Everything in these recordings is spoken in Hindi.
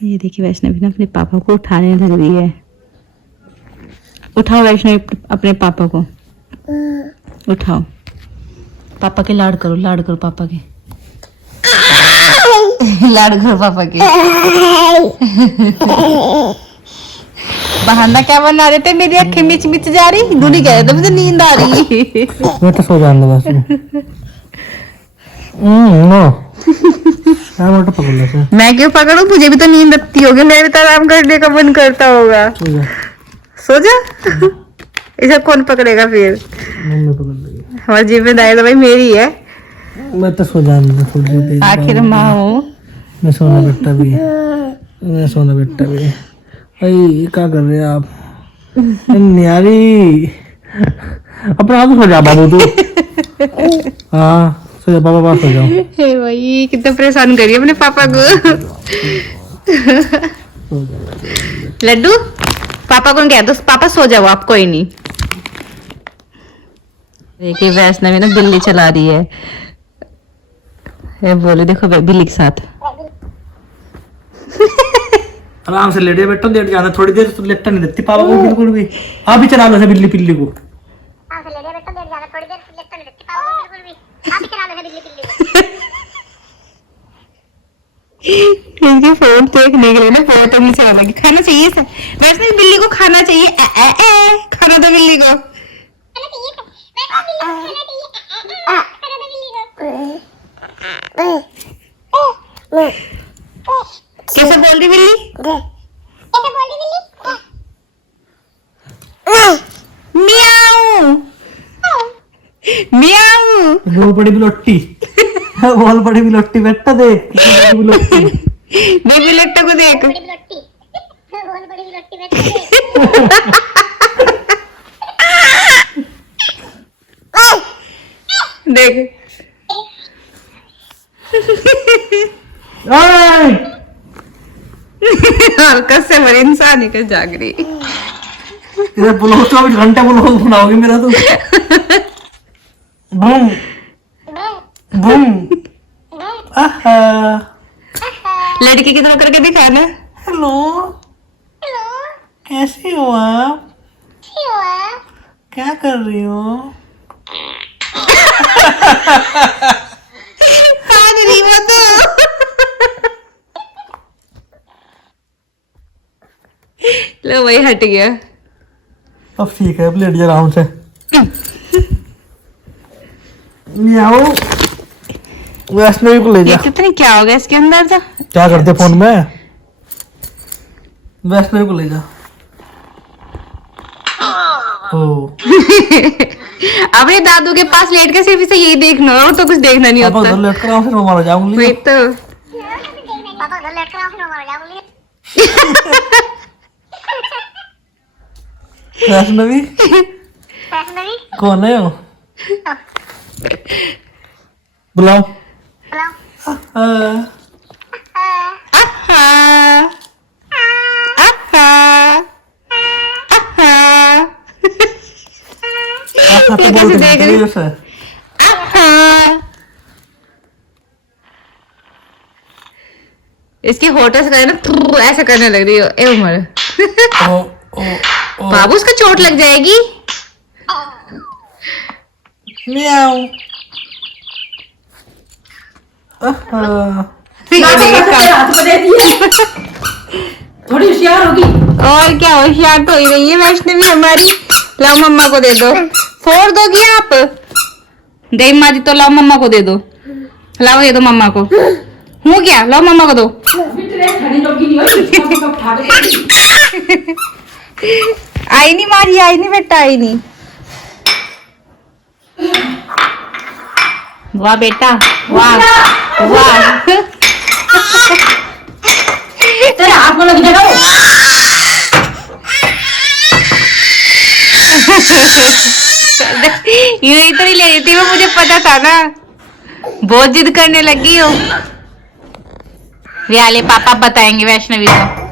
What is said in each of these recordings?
ये देखिए वैष्णवी ना अपने पापा को उठाने लग रही है। उठाओ वैष्णवी अपने पापा को, उठाओ। पापा के लाड करो पापा के। लाड करो पापा के। बहाना क्या बना रहे थे? मेरी आंखें मिच मिच जा रही, दूरी कह रहे थे मुझे नींद आ रही। मैं तो सो जाने बस। मैं क्यों पकड़ू? मुझे भी तो नींद आती होगी, मैं भी तो आराम करने का मन करता होगा। सो जा। इसे कौन पकड़ेगा फिर? मम्मी पकड़ लेगी। हमारी जिम्मेदारी तो भाई मेरी है। मैं तो सो जाने आखिर माँ हूँ। मैं सोना बेटा भी अरे क्या कर रहे हैं आप? न्यारी अपना आप सो जा बाबू तू। हाँ सो जा पापा, पास सो जाओ। हे भाई कितना परेशान करिए अपने पापा को। लड्डू पापा को कह दो पापा सो जाओ आप, कोई नहीं। देखिए वैष्णवी ना बिल्ली चला रही है बोले देखो बिल्ली के साथ। आराम से लेटे बेटा, लेट जाना थोड़ी देर, तो लेटना नहीं देती पापा को बिल्कुल भी। आप भी चला लो ऐसे बिल्ली पिल्ली को। इनके फोन देखने के लिए ना फोटो नहीं चला लगी। खाना चाहिए वैसे बिल्ली को खाना चाहिए। खाना दो बिल्ली को। कैसे बोल रही बिल्ली? मियाऊ मियाऊ। बोल पड़ी बिलोट्टी। बोल पड़ी बिलोट्टी बेटा, देख बिलोट्टी। देख बिलोट्टा को देख। देख हल्का से मरी इंसान ही जाग रही। इधर ब्लॉग 24 घंटे ब्लॉग बनाओगे मेरा तो। Boom boom. लड़की की तरह करके दिखाना। हेलो कैसी हो आप? क्या कर रही हो? आज नहीं वो तो। लो वही हट गया। अब ठीक है, अब लेट जा आराम से। मियाओ वैष्णवी को ले जा। पता नहीं क्या हो गया इसके अंदर था। क्या करते फोन में? वैष्णवी को ले जा। ओ अपने दादू के पास लेट के सिर्फ इसे यही देखना और तो कुछ देखना नहीं पापा होता। उधर लेट कर आऊं, फिर मैं मारा जाऊंगी। वही तो। वैष्णवी कौन है वो? बुलाओ। कैसे देख रही है? इसकी होटल से ना ऐसा करने लग रही हो। ए उमर बाबू उसको चोट लग जाएगी। मियाओ। थोड़ी होशियार होगी। और क्या होशियार तो ही रही है वैष्णवी हमारी। लाओ मम्मा को दे दो। फोड़ दोगी आप? दे माँ जी तो लाओ मम्मा को दे दो। लाओ ये दो मम्मा को। हूँ क्या? लाओ मम्मा को दो। आई नहीं मारी, आई नहीं बेटा, आई नहीं। वाह बेटा वाह वाह। तेरे हाथ में लग जाएगा। ये इधर ही ले रही थी वो, मुझे पता था ना। बहुत जिद करने लगी हो। वाले पापा बताएंगे वैष्णवी को।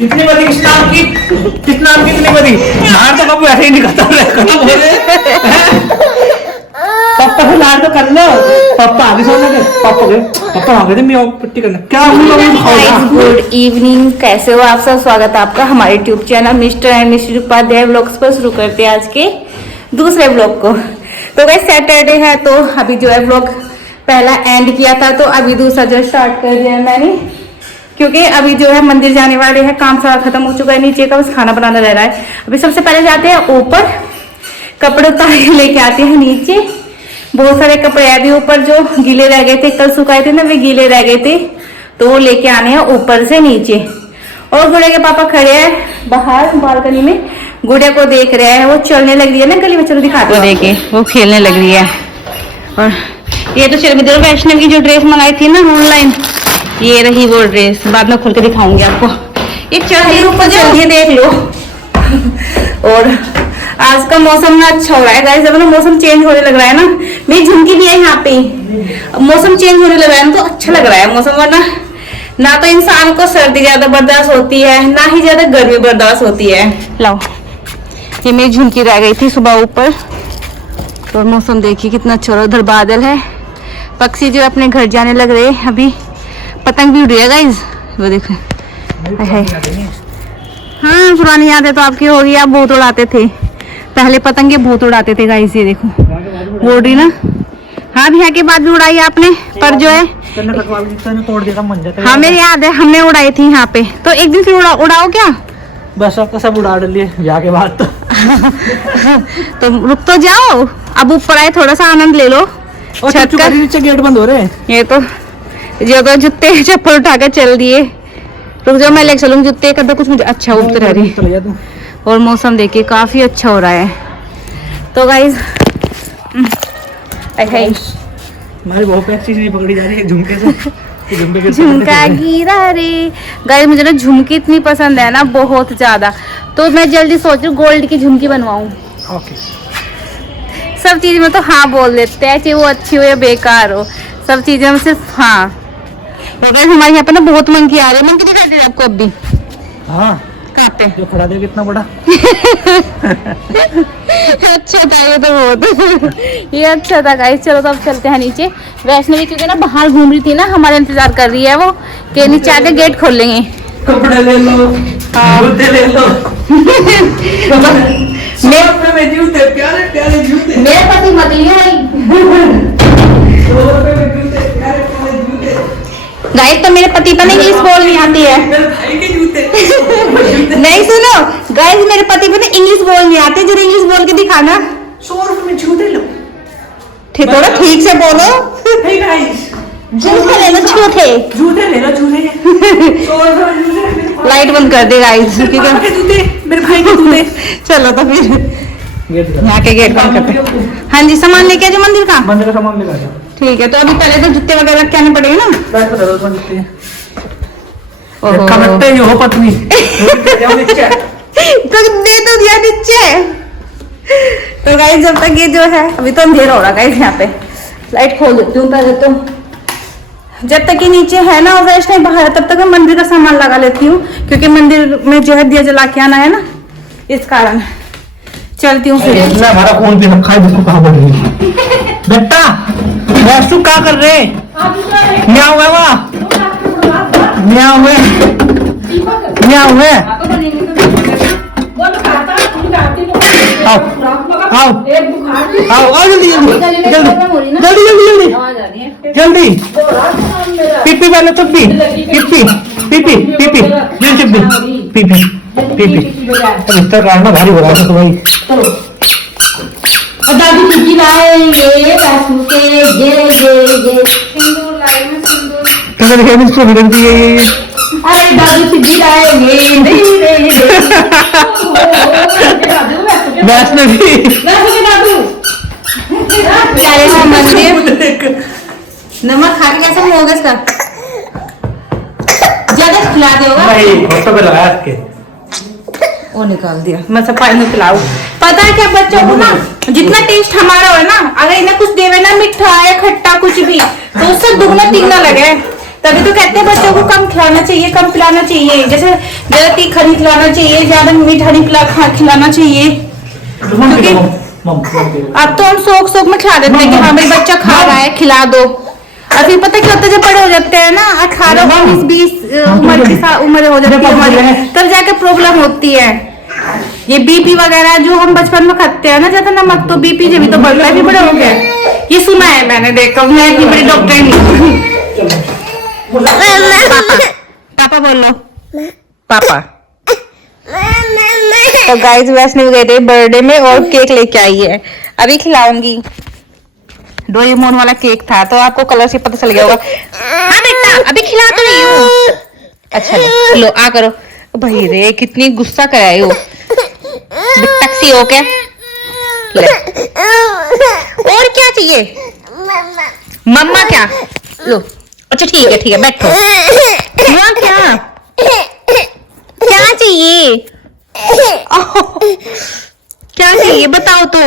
इतनी बड़ी किस नाम की? किस नाम की इतनी बड़ी? बाहर तो कभी ऐसे ही निकलता है। पापा से लाड तो कर लो। पापा आगे सो लगे, पापा आगे थे मैं पट्टी करना क्या हम लोग खाओगा। गुड इवनिंग, कैसे हो आप सब? स्वागत है आपका हमारे YouTube channel mister and mister Upadhyay vlogs पर। शुरू करते हैं आज के दूसरे व्लॉग को। तो वैसे सैटरडे है तो अभी जो है व्लॉग पहला एंड किया था, तो अभी दूसरा जो स्टार्ट कर दिया है मैंने, क्योंकि अभी जो है मंदिर जाने वाले हैं, काम सारा खत्म हो चुका है नीचे का, बस खाना बनाना रह रहा है। अभी सबसे पहले जाते हैं ऊपर, कपड़े उतार के लेके आते हैं नीचे। बहुत सारे कपड़े अभी ऊपर जो गीले रह गए थे, कल सुखाए थे ना, वे गीले रह गए थे, तो वो लेके आने हैं ऊपर से नीचे। और गुड़िया के पापा खड़े हैं बाहर बालकनी में, गुड़िया को देख रहे हैं, वो चलने लग रही है ना गली में, चलो दिखाते हो। देखे वो खेलने लग रही है। और ये तो चल गई वैष्णव की जो ड्रेस मंगाई थी ना ऑनलाइन, ये रही वो ड्रेस, बाद में खोल के दिखाऊंगी आपको। ये चल रही है ऊपर, जल्दी देख लो। और आज का मौसम ना अच्छा हो रहा है गाइस, जब ना मौसम चेंज होने लग रहा है ना, मेरी झुमकी भी है यहाँ पे, मौसम चेंज होने लग रहा है ना, तो अच्छा लग रहा है मौसम। वरना ना तो इंसान को सर्दी ज्यादा बर्दाश्त होती है, ना ही ज्यादा गर्मी बर्दाश्त होती है। लाओ, ये मेरी झुमकी रह गई थी सुबह ऊपर। तो मौसम देखिए कितना अच्छा, उधर बादल है, पक्षी जो अपने घर जाने लग रहे हैं। अभी पतंग भी उड़ रही है गाइस, वो देखो। हाँ, पुरानी यादें तो आपकी होगी, आप बहुत उड़ाते थे पहले, पतंगे बहुत उड़ाते थे गाइस। ये देखो वो उड़ी ना। हाँ, बिहार के बाद भी उड़ाई आपने, पर जो है तोड़ देगा मन जाता है। हाँ, मेरी याद है, हमने उड़ाई थी यहाँ पे। तो एक दिन फिर उड़ाओ क्या? बस आपका सब उड़ा डालिए ब्याह के बाद तो। तो रुक तो जाओ, अब ऊपर आए, थोड़ा सा आनंद ले लो। और छत का नीचे गेट बंद हो रहे हैं। ये तो जो तो जूते चप्पल उठाकर चल दिए। रुक जाओ, मैं लेके चलूंगी जूते, कदर कुछ मुझे अच्छा उतर रही। और मौसम देखिए काफी अच्छा हो रहा है। तो गाइस हमारी बहुत चीज नहीं पकड़ी जा रही है झुमके से। झुमका गिरा रे गाइस, मुझे ना झुमकी इतनी पसंद है ना, बहुत ज्यादा। तो मैं जल्दी सोच रही हूँ गोल्ड की झुमकी बनवाऊं। ओके। सब चीज में तो हाँ बोल देते हैं, चाहे वो अच्छी हो या बेकार हो, सब चीजें में सिर्फ हाँ। तो गाइस हमारे यहाँ पे ना बहुत मंकी आ रही है। मंकी दिखाई दे रही है आपको अभी? हाँ, कहाँ पे? जो खड़ा दे कितना बड़ा। अच्छा था ये तो बहुत। ये अच्छा था गाइस। चलो तो अब चलते हैं नीचे। वैष्णवी क्योंकि ना बाहर घूम रही थी ना, हमारे इंतजार कर रही है वो, कि नीचे आके गेट खोल लेंगे। कपड़े ले लो, जूते ले लो। जूते प्यारे प्यारे जूते। मेरे पति मत गाइस, तो मेरे पति को इंग्लिश बोलनी आती है। मेरे भाई के जूते। नहीं सुनो गाइस, मेरे पति को ना इंग्लिश बोलनी आती है, जो इंग्लिश बोल के दिखाना। 100 रुपए में जूते लो। थोड़ा ठीक से बोलो। हे गाइस, जूते ले लो, जूते जूते ले लो, जूते। 100 रुपए में जूते। लाइट बंद कर दे गाइस, मेरे पापा के जूते, मेरे भाई के जूते। चलो तो फिर यहाँ के गेट बंद करते हैं। हाँ जी, सामान लेके आजो मंदिर का। मंदिर का सामान लेकर जाओ। ठीक है, तो अभी पहले तो जूते वगैरह रख के आने पड़ेंगे ना। बैठ कर दो जूते। ओहो। कमरते ही हो पत्नी। जाओ नीचे। तो दे तो दिया नीचे। तो गाइस जब तक ये जो है, अभी तो अंधेरा हो रहा गाइस, यहाँ पे लाइट खोल देती हूँ पहले तो। जब तक ये नीचे है ना वैष्णव बाहर, तब तक मैं मंदिर का सामान लगा लेती हूँ, क्योंकि मंदिर में जो है दिया जला के आना है ना, इस कारण चलती हूँ फिर। हमारा फोन पे रखा है, देखो कहाँ पड़ गई। बेटा वैसु क्या कर रहे? म्याऊ है वहाँ, म्याऊ है, म्याऊ है। आओ आओ आओ आओ, जल्दी जल्दी जल्दी जल्दी जल्दी जल्दी। पीपी पहले तो पी, पीपी पीपी पीपी जल्दी पीपी पीपी। रिश्ता काटना भारी हो रहा है तो भाई। और दादी टिक्की लाएंगे वैष्णो के, ये सिंदूर लाए में सिंदूर। कलर है इसको भिड़न दिए। अरे दादी टिक्की लाएंगे। वैष्णवी अरे हाँ, मंदिर नमक खा के कैसा होगा इसका? ज्यादा खिला दे होगा। नहीं, फोटो पे लगाया इसके। वो निकाल दिया, मैं सब पानी में पिलाऊं। पता है क्या बच्चों को ना, जितना टेस्ट हमारा हो ना, अगर इन्हें कुछ देवे ना, मिठा या खट्टा कुछ भी, तो उससे दुगना तिगना लगे। तभी तो कहते हैं बच्चों को कम खिलाना चाहिए, कम पिलाना चाहिए। जैसे ज्यादा तीखा नहीं खिलाना चाहिए, ज्यादा मीठा नहीं खिलाना चाहिए। क्योंकि अब तो हम शौक शौक में खिला देते हैं कि हाँ भाई बच्चा खा रहा है, खिला दो। और फिर पता क्या होता है, जब बड़े हो जाते हैं ना 18 19 20 उम्र की उम्र हो जाती है हमारी, तब जाके प्रॉब्लम होती है। ये बीपी वगैरह जो हम बचपन में खाते हैं ना ज्यादा नमक, तो बीपी जब भी तो बढ़ता है, भी बड़े हो गया। ये सुना है मैंने, देखा, मैं इतनी बड़ी डॉक्टर नहीं। पापा बोलो, पापा। तो गाइस वैष्णव गए थे बर्थडे में और केक लेके आई है, अभी खिलाऊंगी। डोरेमोन वाला केक था, तो आपको कलर से पता चल गया होगा। हाँ बेटा, अभी खिला तो रही हूँ। अच्छा लो आ करो। भाई रे कितनी गुस्सा कराई हो, टक्सी हो क्या? ले। और क्या चाहिए? मम्मा क्या? लो अच्छा ठीक है बैठो। हुआ क्या? क्या चाहिए? क्या चाहिए बताओ तो।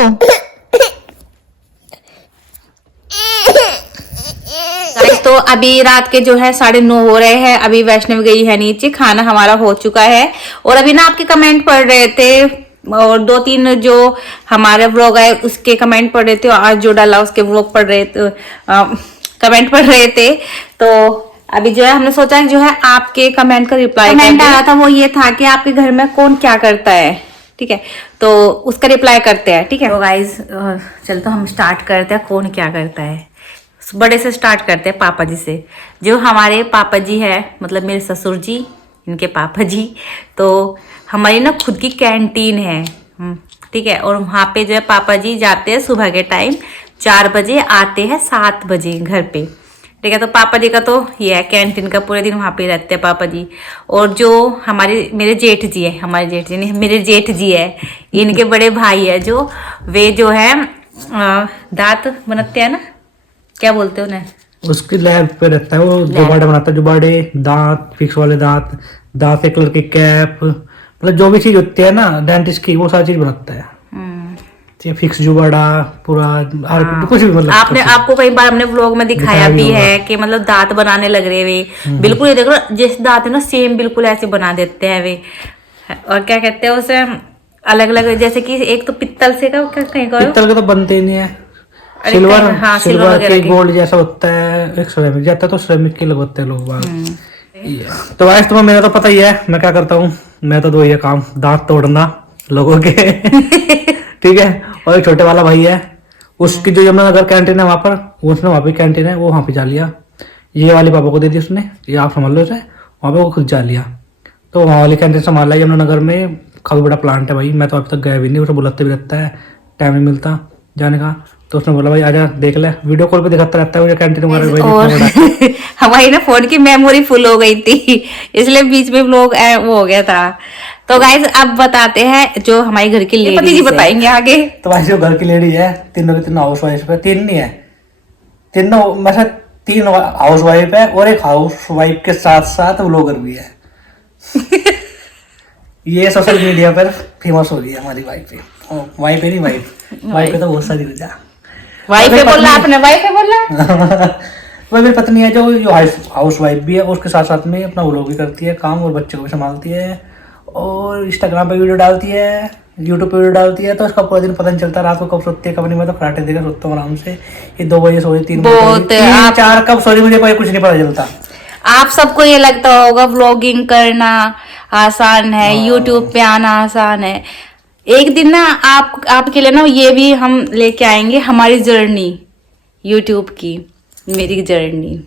तो अभी रात के जो है 9:30 हो रहे हैं। अभी वैष्णव गई है नीचे, खाना हमारा हो चुका है। और अभी ना आपके कमेंट पढ़ रहे थे, और 2-3 जो हमारे व्लॉग आए उसके कमेंट पढ़ रहे थे, और आज जो डाला उसके व्लॉग पढ़ रहे थे, कमेंट पढ़ रहे थे। तो अभी जो है हमने सोचा जो है आपके कमेंट का रिप्लाई कमेंट आया था, वो ये था कि आपके घर में कौन क्या करता है, ठीक है, तो उसका रिप्लाई करते हैं, ठीक है। तो गाइज चल तो हम स्टार्ट करते हैं कौन क्या करता है। बड़े से स्टार्ट करते हैं, पापा जी से। जो हमारे पापा जी है, मतलब मेरे ससुर जी, इनके पापा जी, तो हमारी ना खुद की कैंटीन है, ठीक है। और वहाँ पे जो है पापा जी जाते हैं सुबह के टाइम 4 बजे, आते हैं 7 बजे घर पे, ठीक है। तो पापा जी का तो ये है कैंटीन का, पूरे दिन वहाँ पे रहते हैं पापा जी। और जो मेरे जेठ जी है, हमारे जेठ जी नहीं, मेरे जेठ जी है, इनके बड़े भाई है, जो वे जो है दांत बनाते हैं ना, क्या बोलते हैं उन्हें, उसकी लैब पे रहता है वो, जो बड़ा बनाता है, जो बड़े दांत, फिक्स वाले दांत, दांत एक कलर की कैप, मतलब जो भी चीज होती है ना डेंटिस्ट की, वो सारी चीज बनाता है। फिक्स जो बड़ा पूरा कुछ भी, मतलब आपको कई बार हमने व्लॉग में दिखाया भी है कि मतलब दांत बनाने लग रहे वे, बिल्कुल ये देखो जैसे दांत है ना सेम बिल्कुल ऐसे बना देते हैं वे। और क्या कहते हैं उसे, अलग अलग, जैसे कि एक तो पित्तल से का कहीं का, पित्तल का तो बनते ही नहीं है, सिल्वर, हाँ, सिल्वर के गोल्ड जैसा होता है, एक सिरेमिक जाता है, तो सिरेमिक के लगवाते हैं लोग बाग। तो वाइस तुम्हें मेरा तो पता ही है मैं क्या करता हूँ, मैं तो दो ही काम, दांत तोड़ना लोगों के ठीक है। और एक छोटे वाला भाई है, उसकी जो यमुनानगर कैंटीन है वहां पर, उसने वहां पे कैंटीन है, वो वहां पे जा लिया। ये वाली पापा को दे दी उसने, ये आप समझ लो उसे, वहां पे वो खुद जा लिया। तो वहां वाली कैंटीन संभाला यमुनानगर में, काफी बड़ा प्लांट है भाई, मैं तो अभी तक गया भी नहीं, उसे बुलाते भी रहता है, टाइम नहीं मिलता जाने का। तो उसने बोला भाई आजा देख ले, वीडियो कॉल पे दिखाता रहता है मुझे कैंटीन वगैरह। हमारी ना फोन की मेमोरी फुल हो गई थी, इसलिए बीच में व्लॉग वो हो गया था। तो गाइज अब बताते हैं जो हमारे घर की लेडी जी बताएंगे आगे। तो भाई जो घर की लेडी है, तीनों की तीनों हाउस वाइफ है, 3 नहीं है, तीनों में से 3 हाउस वाइफ है, और एक हाउस वाइफ के साथ साथ व्लॉगर भी है। ये सोशल मीडिया पर फेमस हो गई है हमारी वाइफ है, वाइफ है नहीं, वाइफ है तो बहुत सारी वजह, वाइफ है बोला आपने, वाइफ है बोला। वह मेरी पत्नी है जो हाउस वाइफ भी है, उसके साथ साथ में अपना व्लॉग भी करती है, काम और बच्चों को भी संभालती है, और इंस्टाग्राम पे वीडियो डालती है, यूट्यूब पे वीडियो डालती है। तो उसका पूरा दिन पता नहीं चलता, रात को कब सोती है कब नहीं। मैं तो खराटे देकर सोता हूँ आराम से, ये 2 बजे सोई, 3 बजे, 4 कब सोई मुझे कुछ नहीं पता चलता। आप सबको ये लगता होगा व्लॉगिंग करना आसान है, यूट्यूब पे आना आसान है। एक दिन ना आपके लिए ना ये भी हम लेके आएंगे, हमारी जर्नी यूट्यूब की, मेरी जर्नी।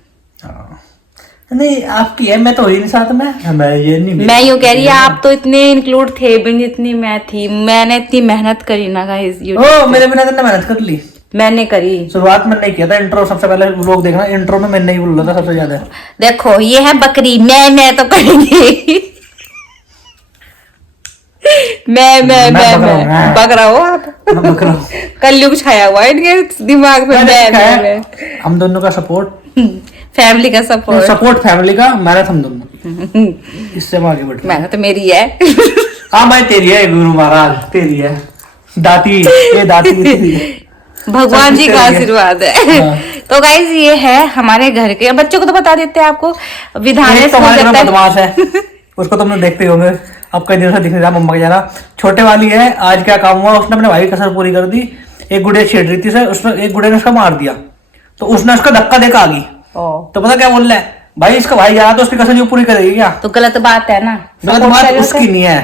नहीं आपकी है, मैं तो ही नहीं साथ में, मैं ये नहीं, मैं यूँ कह रही है, आप तो इतने इंक्लूड थे भी जितनी मैं थी। मैंने इतनी मेहनत करी ना गाइस यूट्यूब, मेरे बिना तो मेहनत कर ली, मैंने करी। शुरुआत में नहीं किया था, इंट्रो सबसे पहले लोग देखना, इंट्रो में मैंने ही बोला था सबसे ज्यादा। देखो ये है बकरी, मैं तो करेंगे। मैं बकरा हो आप, कलयुग छाया हुआ इनके दिमाग में। मैं हम दोनों का सपोर्ट, फैमिली का सपोर्ट फैमिली का मेहनत, हम दोनों इससे हम आगे बढ़े। मेहनत तो मेरी है। हाँ भाई तेरी है, गुरु महाराज तेरी है, दाती ये दाती तेरी है, भगवान जी का आशीर्वाद है। तो गाइस ये है हमारे घर के, बच्चों को तो बता देते हैं आपको, विधान बदमाश है, उसको तुमने देखते होंगे, अब कई दिनों से दिख नहीं रहा मम्मा के जाना। छोटे वाली है, आज क्या काम हुआ, उसने अपने भाई की कसर पूरी कर दी। एक गुड़िया छेड़ रही थी सर, उसने एक गुड़िया ने उसका मार दिया, तो उसने उसका धक्का देकर आ गई। तो पता क्या बोल रहा है, भाई इसका भाई जा रहा तो उसकी कसर जो पूरी करेगी क्या? तो गलत बात है ना, गलत बात उसकी नहीं है,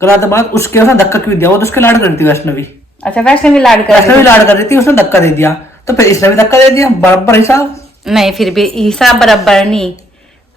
गलत बात उसके, उसने धक्का क्यों दिया? वो तो उसके लाड कर रही थी वैष्णवी। अच्छा वैष्णवी लाड कर वैष्णवी लाड कर रही थी, उसने धक्का दे दिया, तो फिर इसने भी धक्का दे दिया, बराबर हिसाब। नहीं, फिर भी हिसाब बराबर नहीं,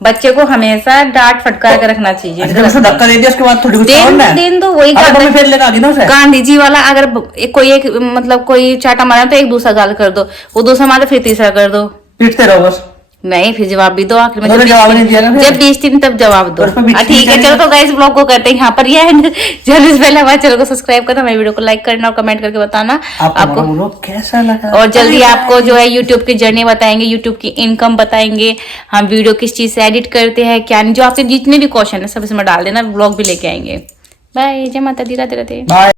बच्चे को हमेशा डांट फटकार के रखना चाहिए। जब उसने धक्का दे दिया उसके बाद थोड़ी कुछ दिन दो वही फिर लेना आगे ना उसे। गांधी जी वाला, अगर कोई एक मतलब कोई चाटा मारा तो एक दूसरा गाल कर दो, वो दूसरा मारे फिर तीसरा कर दो, पीटते रहो बस। नहीं फिर जवाब भी दो आखिर में, तो जवाब नहीं दिया ना फिर। जब 20 दिन तब जवाब दो। और उसमें बीच ठीक है, बीच चलो तो गाइस ब्लॉग को करते हैं यहाँ पर ये एंड। जल्दी से पहले हमारे चैनल को सब्सक्राइब करना, मेरे वीडियो को लाइक करना और कमेंट करके बताना आपको व्लॉग कैसा लगा। और जल्दी आपको जो है यूट्यूब की जर्नी बताएंगे, यूट्यूब की इनकम बताएंगे, हम वीडियो किस चीज से एडिट करते हैं क्या नहीं, जो आपसे जितने भी क्वेश्चन है सब इसमें डाल देना, ब्लॉग भी लेके आएंगे। बाय, जय माता दी, राधे राधे। बाय।